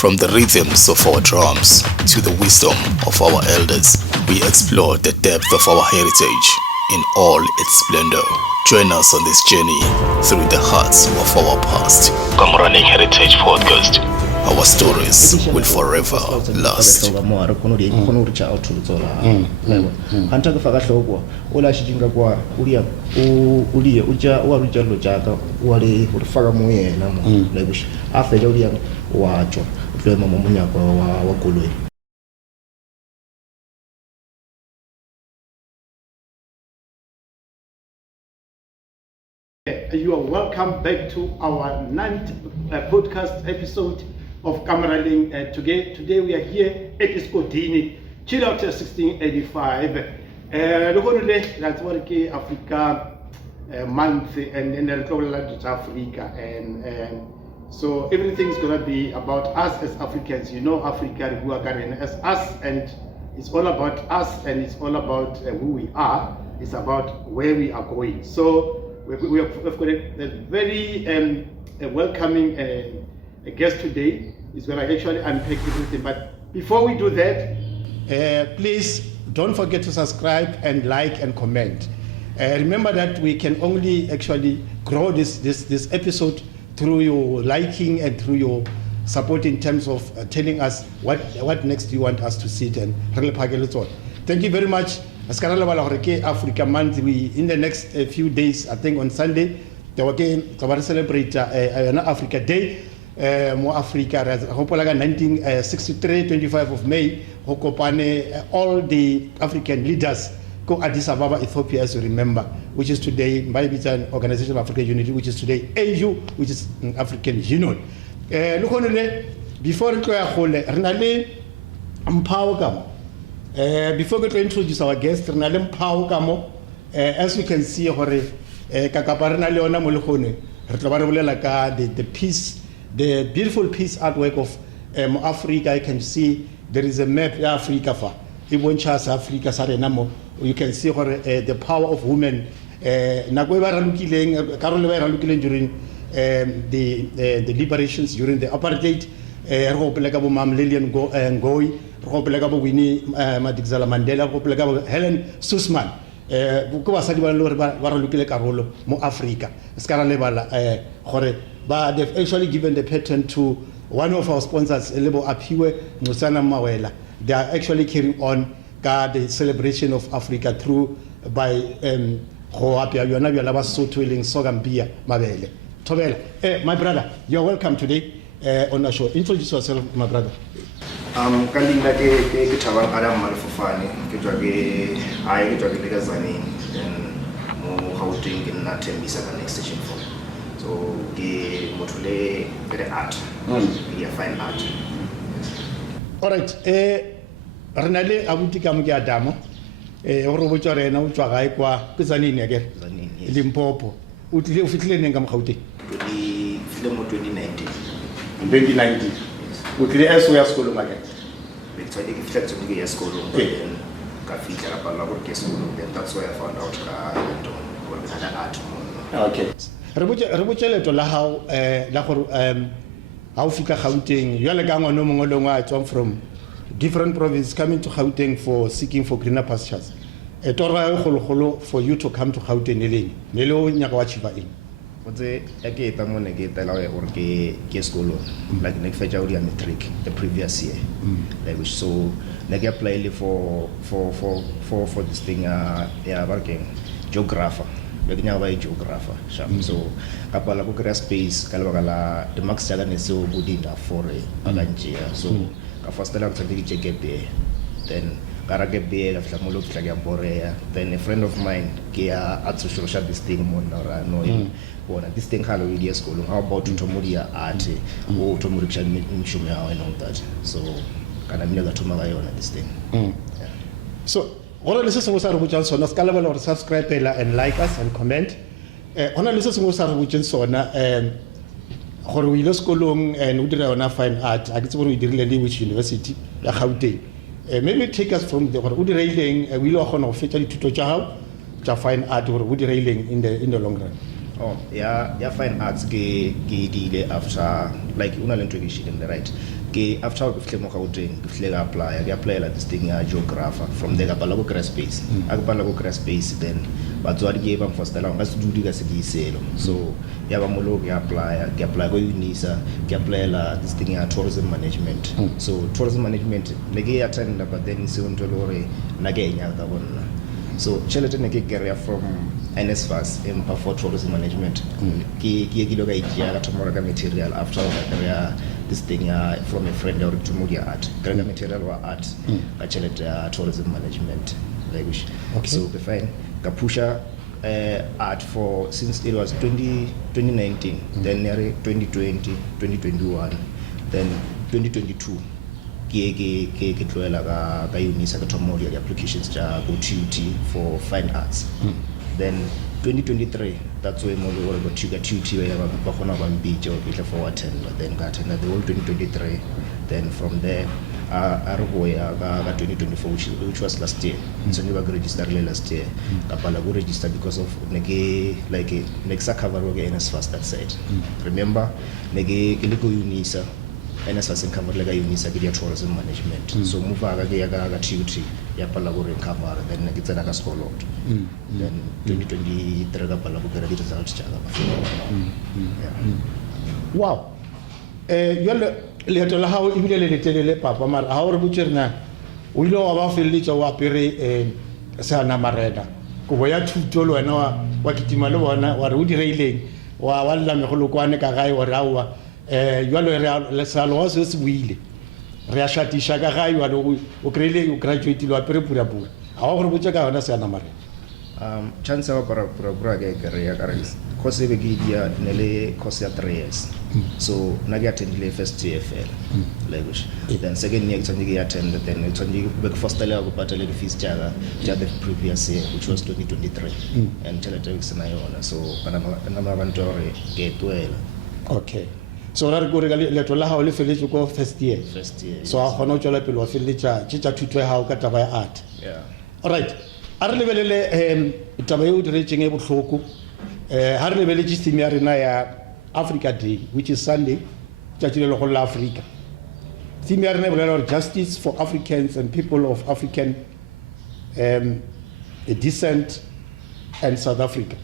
From the rhythms of our drums to the wisdom of our elders, we explore the depth of our heritage in all its splendor. Join us on this journey through the hearts of our past. Kamraning Heritage Podcast. Our stories will forever last. You are welcome back to our ninth podcast episode of Kameraling. Today we are here at Iskodini, Chill Out 1685. That's what Africa month and then Africa, and so everything's gonna be about us as Africans. You know, Africa as us, and it's all about us, and it's all about who we are. It's about where we are going. So we've got a very welcoming guest today. He's going to actually unpack everything. But before we do that, please don't forget to subscribe and like and comment. Remember that we can only actually grow this episode through your liking and through your support in terms of telling us what next you want us to see. And thank you very much. Africa month, we in the next few days, I think on Sunday, they were going to celebrate Africa Day. More Africa, 1963, 25 of May, all the African leaders go Addis Ababa, Ethiopia, as you remember, which is today, maybe an Organization of African Unity, which is today AU, which is African Union. Look on before we go, before we introduce our guest, as you can see, the piece, the beautiful piece artwork of Africa. You can see there is a map of Africa. Africa, you can see the power of women. During the liberations, during the apartheid. Lillian Ngoyi, Winnie Madikizela Mandela, Helen Suzman. Africa. But they've actually given the patent to one of our sponsors, Elebo Apiwe, Musana Mawela. They are actually carrying on the celebration of Africa through by Hoapia, Yonabia Sotwilling, Sogambia, Mabele. Tobela, my brother, you're welcome today on our show. Introduce yourself, my brother. Kandinga ke Thabane Adam Malefofane ke tswa ke Legazaneng, then mo Gauteng ke nna Thembisa ka next station 4. So ke motho le the art, ke fine art. All right, renale abuti ka mo ke Adamo. O re botsa rena o tswa gae kwa ke Zanini again. Zanini. Limpopo. O tlile o fitlile neng ka mo Gauteng? Ke fitlile mo 2019. In 2019. O tlile eso ya sekolo magae. Ke fitlha tsone ke ya sekolo, then ka fitla ka palla gore ke sekolo, then that's why I found out ka art. Okay. Re botse leto la hao la gore ha o fika Gauteng, yale ka ngwana mo ngolong wa tswa from different provinces coming to Gauteng for seeking for greener pastures. Toro ya gologolo for you to come to Gauteng nele o nyaka wa chiva eng? Ke eta mo ne ke tela gore ke sekolo, like ne ke fetsa o dia matric the previous year, like which so ne ke apply for this thing ya working geographer, ke nya ba geographer so ka pala go create space ka lebaka la the max jaga ne se o budinda for alanjia, so ka first la go tsedi ke be, then ka be la fla mo lo fla ke borea, then a friend of mine ke a social this thing mo na no this thing hello idea school, how about to modia art or to muriksha mishume and all that, so kana mina ga thoma ga yona this thing. So ona le se se go sa re botsa sona ska lebala gore subscribe and like us and comment. Ona le se se go sa re botsa sona gore o ile sekolong and o dira yona fine art a ke tse gore o dirile le which university ya Gauteng. Maybe take us from the gore o direileng o ile wa gona go fetsa dithuto tsa hao tsa fine art gore o direileng in the long run. Oh, yeah, fine arts ke dile after like una le introduction, right? after ke fihle mo Gauteng ke fihle ka apply la this thing geographer from there ka bala go crash space a ke bala go crash space then batswadi ke ba mfostela nga se dudi ka se diselo so ya ba molo ke apply go UNISA ke apply la this thing tourism management so tourism management le ke attend but then se unto lore na ke nya ka bona so chelete ne ke career from NSFAS Empa for tourism management ke lo ka ikia ka tomorrow ka material after career this thing from a friend or to media art career material or art ka chelete tourism management like which so be fine ka pusha art for since it was 2019 then near 2020 2021 then 2022 ke tloela ka UNISA ka tomorrow the applications ja go TUT for fine arts then 2023 that's where more we got TUT where ba khona ba mbitse ke for attend then got attend the whole 2023 then from there Arboya ka 2024 which was last year so we register last year kapala go register because of neke like next cover ke NSFAS that side remember neke ke le go UNISA NSFAS in cover like UNISA ke tourism management so move aga ke ya ka TUT ya pala go recover then neke tsena ka school then 2023 kapala go get the results tsa wow yole leto la hao ibile le telele papa mara ha o re butserna o ile wa ba felletsa wa apere sana marena go boya thuto le wena wa kitima le bona wa re o direileng wa walla megolokwane ka gae wa rawa yole re salo se se buile re a shatisha ka gae wa o kreile o graduate lo apere pura ha o re butse ka yona sana marena chance wa para ke career careers course be ke dia nele course ya 3 years so na ke attendile first year FL language then second year ke attend then it be first year ko patela the fees ja the previous year which was 2023 and tell it na yona so kana abantu re ke tuela okay so ra go re le to la ha o le feletse ko first year so a gona o tswela pele wa feletsa tsa thuto ya ha o ka taba ya art all right a re lebelele taba e o diretseng e botlhoko ha re lebelele theme ya rena ya Africa Day which is Sunday tšatši le legolo la Africa theme ya rena e bolela justice for Africans and people of African descent and South Africa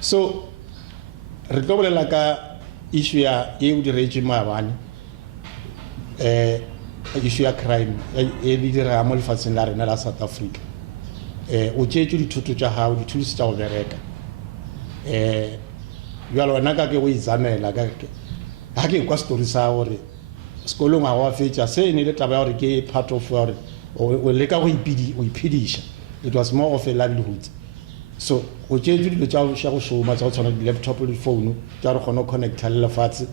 so re tlo bolela ka issue ya e o diretse maabane issue ya crime e di dira mo lefatsheng la rena la South Africa o tšetše dithuto tša hao dithuto tša go bereka jalo wena ka ke go izamela ka ke ha ke kwa story sa gore sekolong ga wa fetša se ne le taba ya gore ke part of gore o leka go iphediša it was more of a livelihood so o tšetše dilo tša go šoma tša go tshwana di-laptop le phone tša re kgone go connecta le lefatshe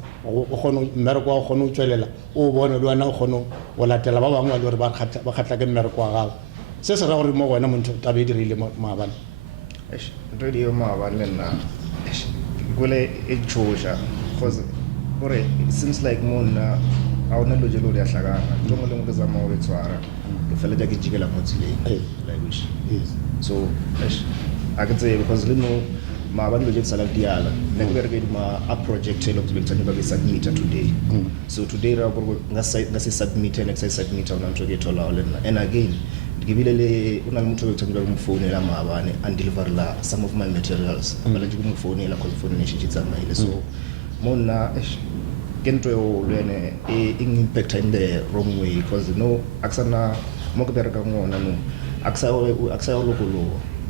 mmereko wa go kgone go tswelela o bone le wena o kgone go latela ba bangwe wa le gore ba kgatla ke mmereko wa gago se se ra gore mo wena motho tabe e dirile maabane radio maabane nna gole e choja because it seems like mona a ona lo jelo ya hlaka tongo le ngwe zama o tswara ke fela ja ke jikela motsile like wish yes so I can say because le no maabane lo je tsala diala ne ke re ma a project le go tsana ba ke submit today so today ra go nga se submit and exercise submit ona ntho ke thola le nna and again ngibile le una umuntu othanda ukumfone la maabane and deliver la some of my materials bala nje kumfone la phone ne shitsamaile so mona kento yo lene impact in the wrong way because aksana mo ke bereka ngona no aksa lokolo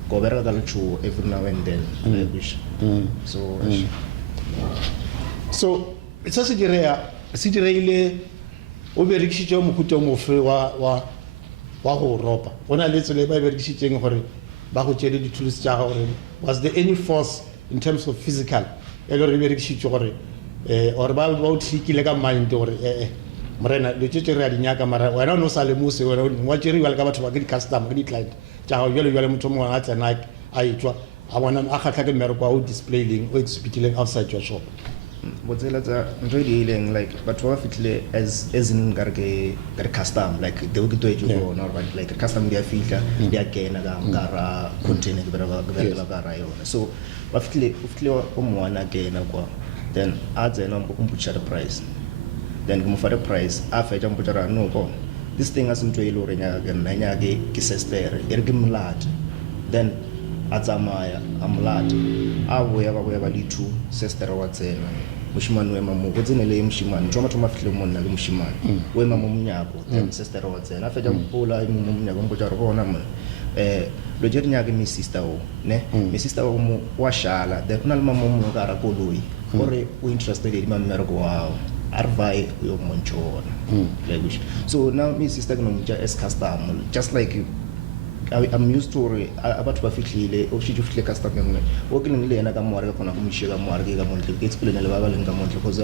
go bereka ka lecho every now and then wish so it's a sidireile o berekisitse mo kuto mo fe wa go ropa bona le tsele ba berekisitseng gore ba go tšele di-tools tša gore was there any force in terms of physical e le gore e berekisitse gore or ba o tlikile ka mind gore morena le tšetše re a dinyaka mara wena o ne o sa le mose wena wa tšeriwa le ka batho ba ke di-customer ke di-client tša gago jale motho mongwe a tsena a etswa a bona a kgatlha ke mmereko a o displaying o exhibitileng outside your shop botsela tsa ntho e dileng like batho ba fitlhile as in ka re custom like the way ke toetse bona or like custom dia fitla dia kena ka ra container ke bereka ka ra yona so ba fitlhile o mwana kena kwa then a tsena umbutshara price then ke mo fa the price a fetsa mpotsa no go this thing as ntwe ile re nya ke nna nya ke sister e re ke mlata then a tsamaya a mlata a boya ba di two sister wa tsena moshimane we mamo go tsenele moshimane thoma fihle monna ke moshimane we mamo monyako then sister wa tsena a fetsa mpola mo monyako mpotsa re bona mona lo jeri nya ke mi sister o ne mi sister o mo wa shala then una le mamo mo ka ra koloi gore o interested in mammereko wao arvai yo monchona like so now me sister kunomja as customer just like you I'm used to abantu bafihlile oshije ufihle customer ngene okilengile yena ka mware ka khona kumshika mware ke ka montle ke explain le baba le ka montle because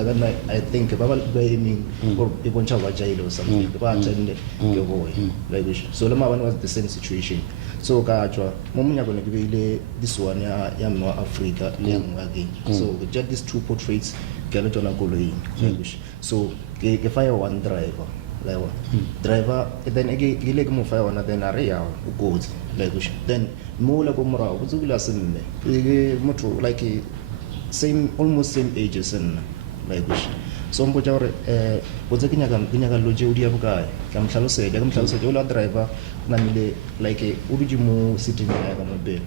I think baba ba aiming or iboncha ba jaile or something ba attend ke boy like so le mabane was the same situation so ka tjwa mo munyako ne ke beile this one ya mwa Africa le ngwa ke so just these two portraits ke le tona koloi like so ke fire one driver lewa driver then ile ke mo fa yona then are ya ukotsi like then mo la ko mora go tsubila senne ke motho like same almost same age as nna like so mbo ja gore go tse kenya ka loje o dia bokae ka mhlalosetsa o la driver na mile like o di mo sitting ya ka mobe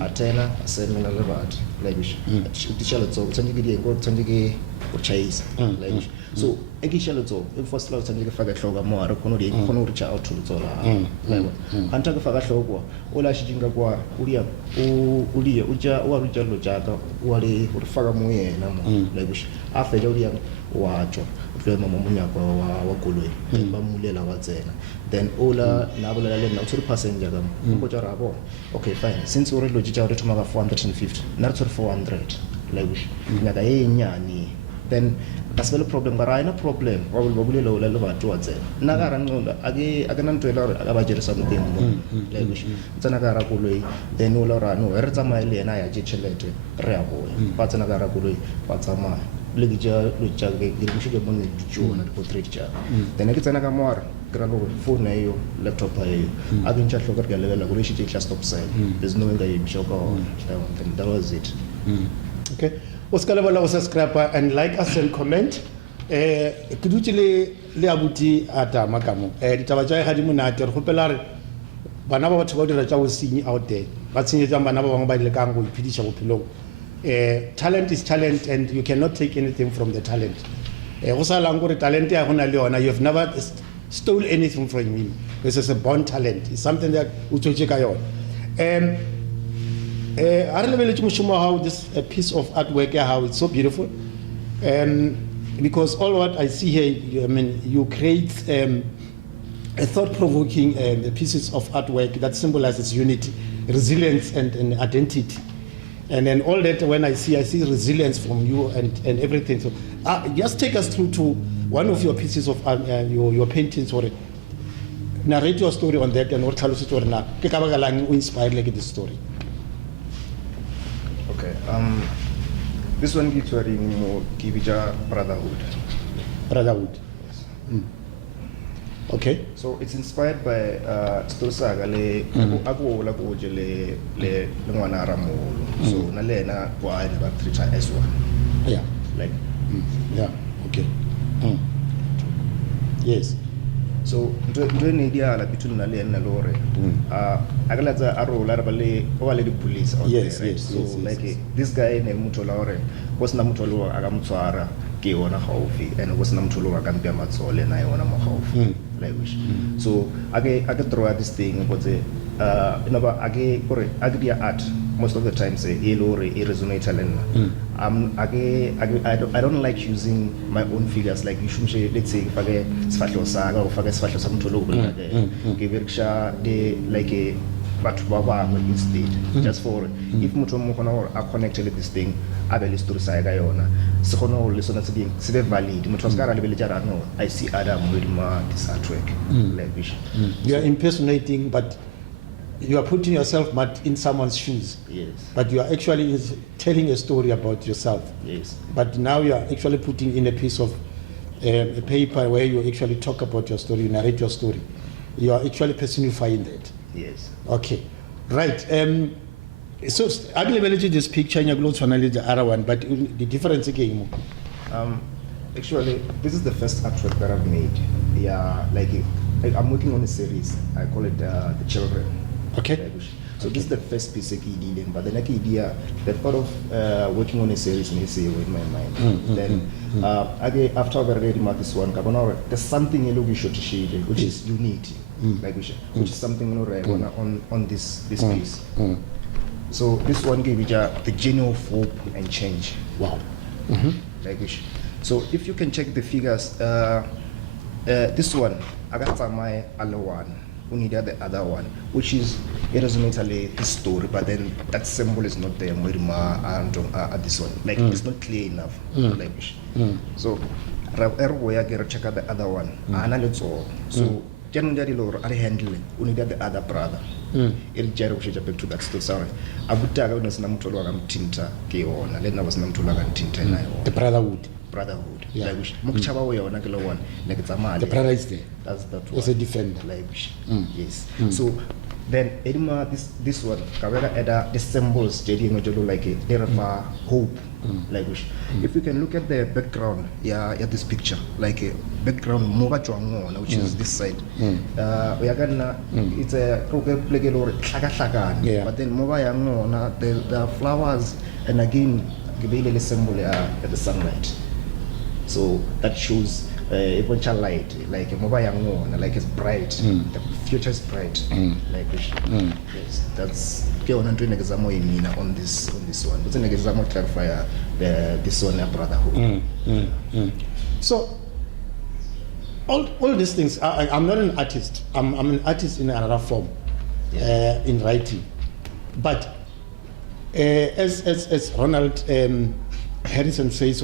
atena asemela le batho like o tshela tso tsanye ke di go tsanye ke o chase like so ekishelo tso first law tsanye ke faka hloka mo are khona di khona o reach out to tsola like anta ke faka hloko o la shijinga kwa ulia uja o ruja lo jaka o le o faka mo yena mo like after ja ulia watsho utlwe mama munyako wa koloi ba mulela wa tsena then ola na bolela le nna o tsore passenger ka mo go rabo okay fine since o re lo jija o re thoma ka 450 na re tsore 400 like nyaka e nyane then asibele problem gara ina problem wa bolela o le batho wa tsena nna ga ra nqola ake na ntwela re ba jerisa moteng mo like tsena ka ra koloi then ola ra no re tsamaya le yena ya je chelete re ya go ba tsena ka ra koloi ba tsamaya le dija lo tshage ke mo shige bone dijona di portrait tsa then ke tsena ka moara ke ra go phone yo laptop ayo a ke ntšha hloka ke lelela go le shite class stop sign there's no way that you shock on then that was it okay o ska lebala o subscribe and like us and comment ke dutse le abuti ata makamo ditaba tsa ga di monate re gopela re bana ba batho ba dira tsa go sinyi out there ba tshenyetsa bana ba bangwe ba ile ka go iphidisha bophelong talent is talent and you cannot take anything from the talent go sala ngore talent ya gona le yona you have never stole anything from him. This is a born talent. It's something that utoche ka yona I really how this piece of artwork, how it's so beautiful, because all what I see here, I mean, you create a thought-provoking pieces of artwork that symbolizes unity, resilience, and identity. And then all that, when I see resilience from you and everything. So just take us through to one of your pieces of your paintings, or narrate your story on that, and what tell us story now. Inspired like this story. Okay. This one gives more Kivija Brotherhood. Brotherhood. Yes. Okay. So it's inspired by Stosaga le ako la ko le ngwana ramolo. So nalena kwa ba treat as one. Yeah. Like yeah. Okay. Yes. So ndo ne dia la between nale na lore agalatsa arola ba le the police out yes, there, right? Yes, so yes, like yes. This guy ne mutho la ore go sna mutho lo aga mtswara ke yona gaufi and go sna mutho lo aga mpia matsole na yona mo gaufi like wish so ake draw this thing because you know ba ake dia art most of the time say elore resonate lena I don't like using my own figures like you should let's say if I get sfahlo saga or faka sfahlo sa mutho lo bona ke virksha de like a batho ba bangwe instead just for if mutho mo kona or are connected with this thing a be le story sa ga yona se gona go le sona se ding se be valid mutho se ka ra le bele jara no I see Adam with my this artwork like this you are impersonating, but you are putting yourself in someone's shoes. Yes. But you are actually telling a story about yourself. Yes. But now you are actually putting in a piece of a paper where you actually talk about your story, you narrate your story. You are actually personifying that. Yes. Okay. Right. So I believe this picture in your clothes the other one, but the difference again. Actually, this is the first artwork that I've made. Yeah, like I'm working on a series. I call it The Children. Okay. So this is the first piece I did, but the next idea, the thought of working on a series in my mind. Then again, after I've already marked this one, there's something we should share, which is unity, like which is something on this piece. So this one gave it the genuine hope and change. Wow. Like which. So if you can check the figures, this one, I got my other one. We need the other one, which is it doesn't necessarily the story, but then that symbol is not there. And this one, like it's not clear enough. Like which. So I get check out the other one. So generally, I handle it. We need the other brother. It back to that still sorry. I would tell you tinta keona. Then I was tinta. The brotherhood. Brotherhood. Yeah. Like one. Like it's a man. The brother is there. That's that one. It's a defender. Like yes. So then Edima this one Kavera Eda the symbols JD like it. There are hope. Like which if you can look at the background, at this picture, like a background Moga Chuangon, which is this side. We are gonna it's a but then Moga Yangon, the flowers and again the symbol the sunlight. So that shows eventual light, like a mobile young like it's bright. The future is bright. Like yes, that's on this one. It's an example clarify this one brotherhood. So all these things. I'm not an artist. I'm an artist in another form, in writing. But as Ronald Harrison says,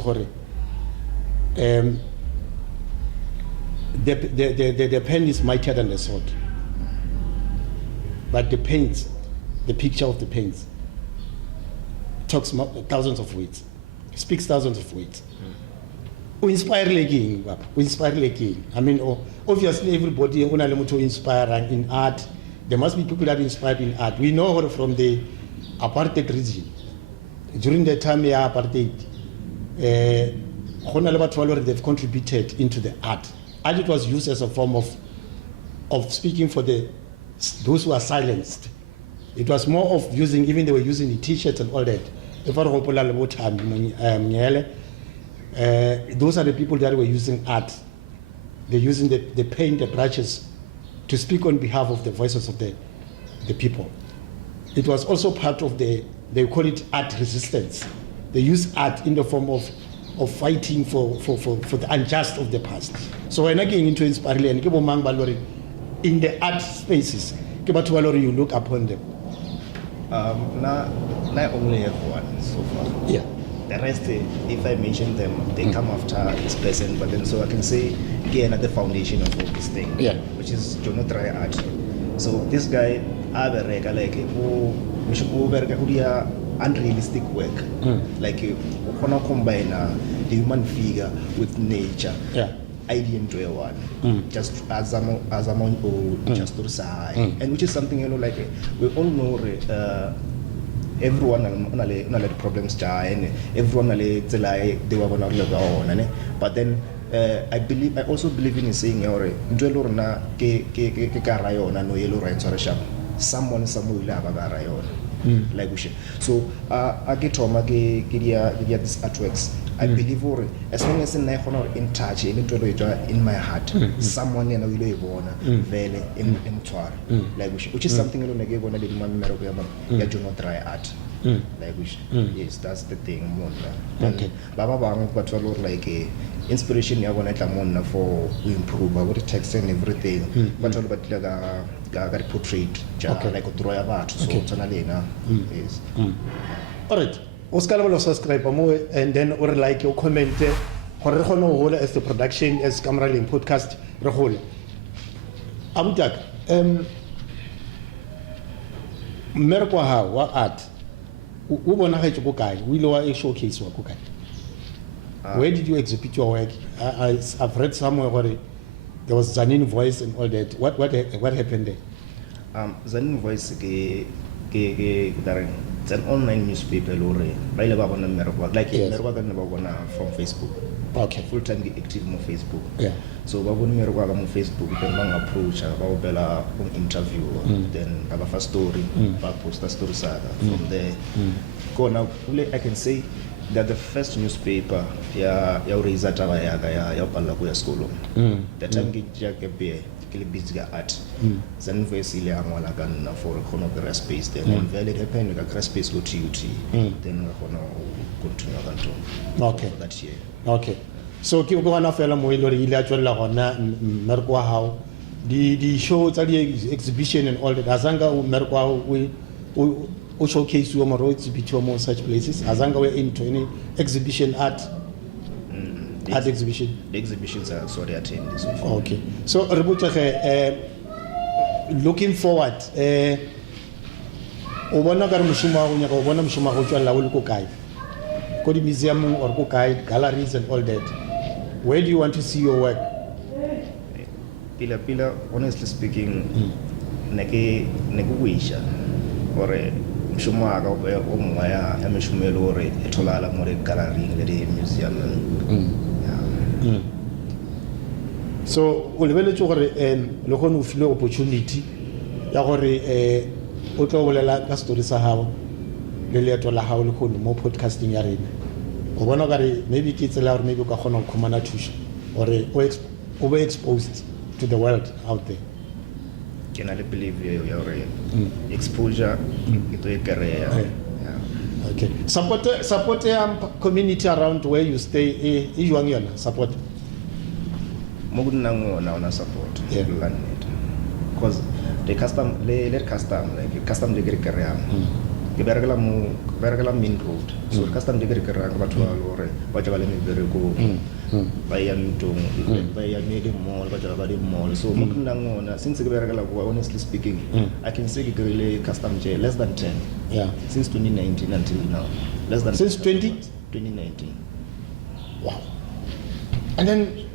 the pen is mightier than the sword, but the paints, the picture of the paints, talks thousands of words, speaks thousands of words. We inspire again. I mean, obviously everybody to inspire in art. There must be people that are inspired in art. We know from the apartheid region, during the time of apartheid, they've contributed into the art. And it was used as a form of speaking for those who are silenced. It was more of using, even they were using the t-shirts and all that. Those are the people that were using art. They're using the paint, the brushes, to speak on behalf of the voices of the people. It was also part of they call it art resistance. They use art in the form of fighting for the unjust of the past. So when I get into inspire and in the art spaces, you look upon them. I only have one so far. Yeah. The rest, if I mention them, they come after this person. But then, so I can say again at the foundation of all this thing, which is Jono Dry Art. So this guy, like unrealistic work, like you combine the human figure with nature. Idea into one, just as I'm on just to side, and which is something like we all know. Everyone on problems and everyone they were on, but then I also believe in saying someone like we should. So I get these artworks. I believe as long as I in touch in my heart, someone like which is something I do not try art. Like which yes, that's the thing. Okay. But like inspiration for improve about the text and everything. But all but got portrait like a draw about so yes. All right. Oscar will subscribe and then or like your comment as the production as camera link podcast rehole. Abutak Merko ha wa art u bona ga go kae o ile wa showcase wa go kae. Where did you exhibit your work? I've read somewhere where there was Zanin Voice and all that. What happened there? Zanin Voice it's an online newspaper like from Facebook. Okay. full time active mo Facebook. Yeah. So ba bone mmereko ka mo Facebook then ba approach ba o bela on interview then ka ba fa story ba post a story saka from there. Go now I can say that the first newspaper ya raise taba ya ka ya palla go ya sekolo. That time ke ja ke be ke busy ga art. Then voice ile angwala ka nna for khono the space then when it happened ka space go to UT then ga khono continue ka ntong. Okay. For that year. Okay. So ke go wana fela mo ile re ile a tswela gona mmereko wa hao di show tsa di exhibition and all that azanga mmereko wa o showcase you more exhibit more such places azanga we into any exhibition art exhibition. The exhibitions are sorry attend this one. Okay. So re botse looking forward o bona ka re moshumo wa go nyaka o bona moshumo wa go tswela o le ko kae ko di museum or ko kae galleries and all that. Where do you want to see your work? Pila honestly speaking neke wisha ore mshumo aka o mongwe ya meshumo le ore e tholala mo re gallery le di museum. So o lebeletse gore le gone o file opportunity ya gore o tlo bolela ka story sa hao le leeto la hao le gone mo podcasting ya rena o bona gore maybe ke tsela gore maybe o ka gona go khomana thuša gore o be exposed to the world out there. Can I believe ya ore exposure ito e career. Okay. Support community around where you stay e jwang yona support. Mo gonna na support. Yeah. Because the custom like custom de career. Ke berekela main road. So custom de career ga batho ba lore ba tla le mebereko ba ya ntong ba ya mede mall ba tla ba di mall. So mo gonna ngona since ke berekela go honestly speaking I can say ke le custom je less than 10. Yeah. Since 2019 until now. Less than since 2019. Wow. And then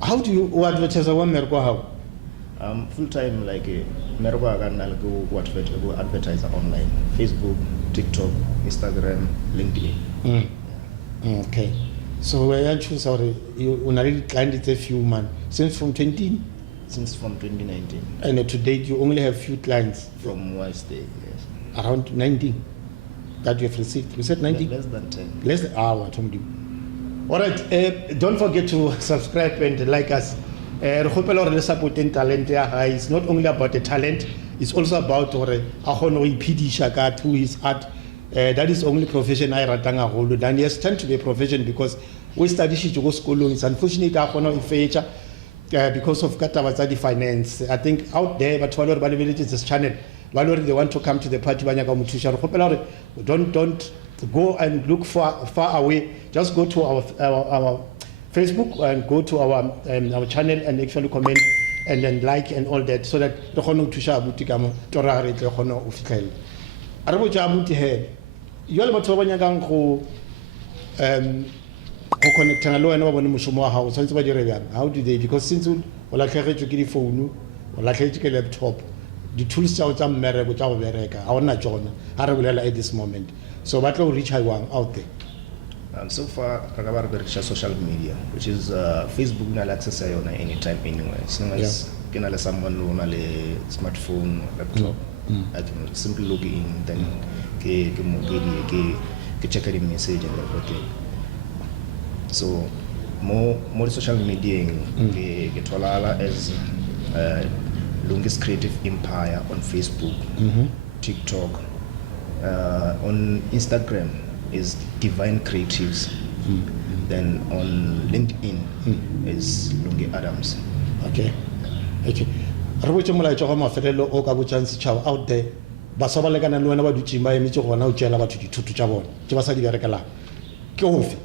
how do you advertise one mmereko how? Full time like mmereko aga nna le go advertise online, Facebook, TikTok, Instagram, LinkedIn. Okay. So where you choose how you already climbed it a few man since from 2019. Since from 2019. And to date you only have few clients from Wednesday, yes. Around 19 that you have received. You said 19? Less than 10. Less than what told you. All right, don't forget to subscribe and like us. Supporting talent. It's not only about the talent, it's also about to his art. That is only profession I ratanga hold. And yes, tend to be a profession because we study to go school. It's unfortunate in feature because of Katawazadi finance. I think out there, but this channel, they want to come to the party. Don't go and look far away. Just go to our Facebook and go to our channel and actually comment and then like and all that so that the hono tusha butikamo torare the hono official. Arabo jamuti he. You all batho banya gang go connect na lo ena ba bone moshomo wa hao santse ba dire bjang. How do they because since o la tlhagetswe ke di phone o la tlhagetswe ke laptop the tools tsa tsa mmereko tsa go bereka ha ona tsona ha re bolela at this moment. So batla o reach one out there. So far, I social media, which is Facebook. I access it anytime, anywhere. As long as can someone who has a smartphone, laptop, I can simply log in, then check the message and everything. So more social media, get as longest creative empire on Facebook, TikTok, on Instagram is Divine Creatives. Then on LinkedIn is Lungi Adams. Okay. Re botse molaetsa go mafelelo o ka botsang setšhaba out there ba sa ba lekana le wena ba dutse ba emetse gona o tšela batho dithuto tša bona ke ba sa di berekelang ke ofe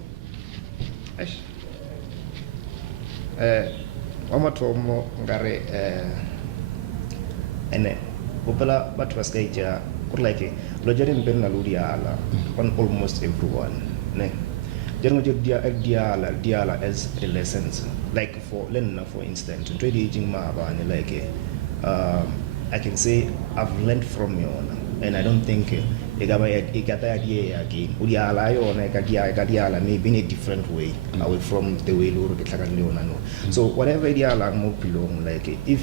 wa mathomo ngare ene bopela batho ba ska itša gore like lo jere mpenna lo diala on almost everyone ne jere ngo diala as a lessons like for instance to the aging mabane like I can say I've learned from you and I don't think again. Maybe in a different way, away from the way so whatever ideala mo pilong, like if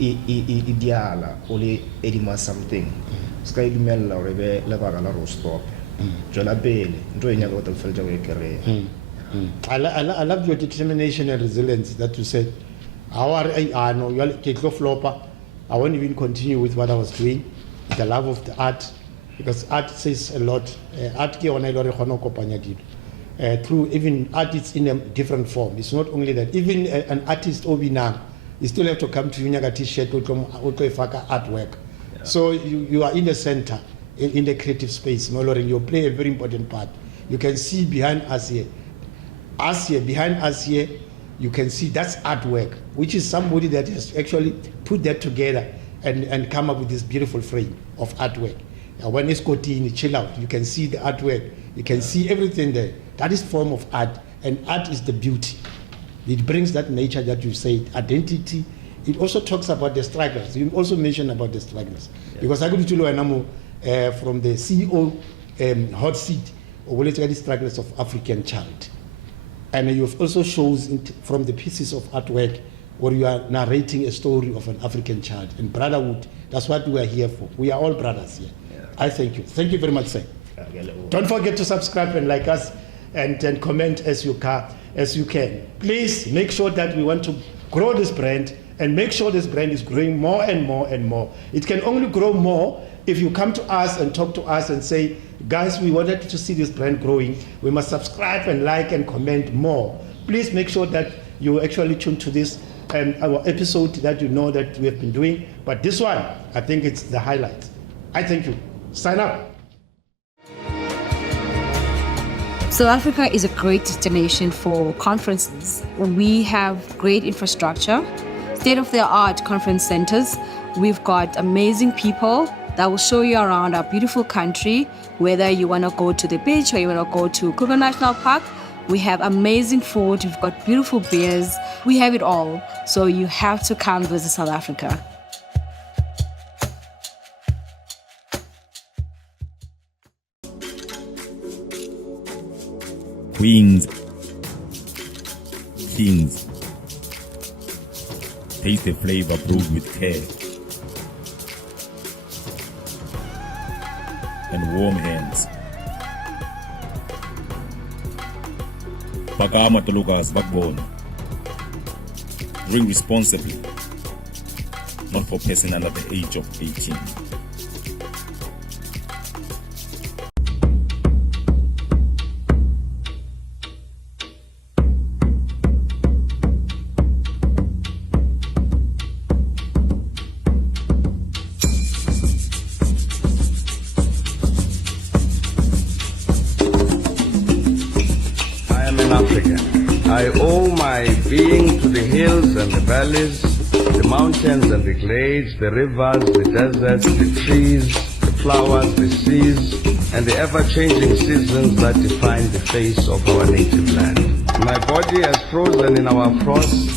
ideala only edima something, sky dumella or rebe levaga la stop. Jola bele, enjoying a lot of career. I love your determination and resilience that you said. I want to even continue with what I was doing, the love of the art, because art says a lot. Art through even art is in a different form. It's not only that. Even an artist Obina, you still have to come to Unyaga t-shirt or artwork. Yeah. So you are in the center, in the creative space. You play a very important part. You can see behind us here. Behind us here, you can see that's artwork, which is somebody that has actually put that together and come up with this beautiful frame of artwork. When it's Scotty, chill out, you can see the artwork, you can see everything there. That is form of art, and art is the beauty. It brings that nature that you said, identity. It also talks about the strugglers. You also mentioned about the strugglers. Yeah. Because I go to from the CEO hot seat, or the strugglers of African child. And you've also shows from the pieces of artwork where you are narrating a story of an African child. And brotherhood, that's what we are here for. We are all brothers here. Yeah. I thank you. Thank you very much, sir. Don't forget to subscribe and like us and comment as you can. Please make sure that we want to grow this brand and make sure this brand is growing more and more and more. It can only grow more if you come to us and talk to us and say, guys, we wanted to see this brand growing. We must subscribe and like and comment more. Please make sure that you actually tune to this our episode that you know that we have been doing. But this one, I think it's the highlight. I thank you. Sign up. South Africa is a great destination for conferences. We have great infrastructure, state-of-the-art conference centers. We've got amazing people that will show you around our beautiful country, whether you want to go to the beach or you want to go to Kruger National Park. We have amazing food, we've got beautiful beers, we have it all. So you have to come visit South Africa. Queens, kings, taste the flavor brewed with care and warm hands. Pakama Toluka's backbone. Drink responsibly, not for person under the age of 18. I owe my being to the hills and the valleys, the mountains and the glades, the rivers, the deserts, the trees, the flowers, the seas, and the ever-changing seasons that define the face of our native land. My body has frozen in our frost.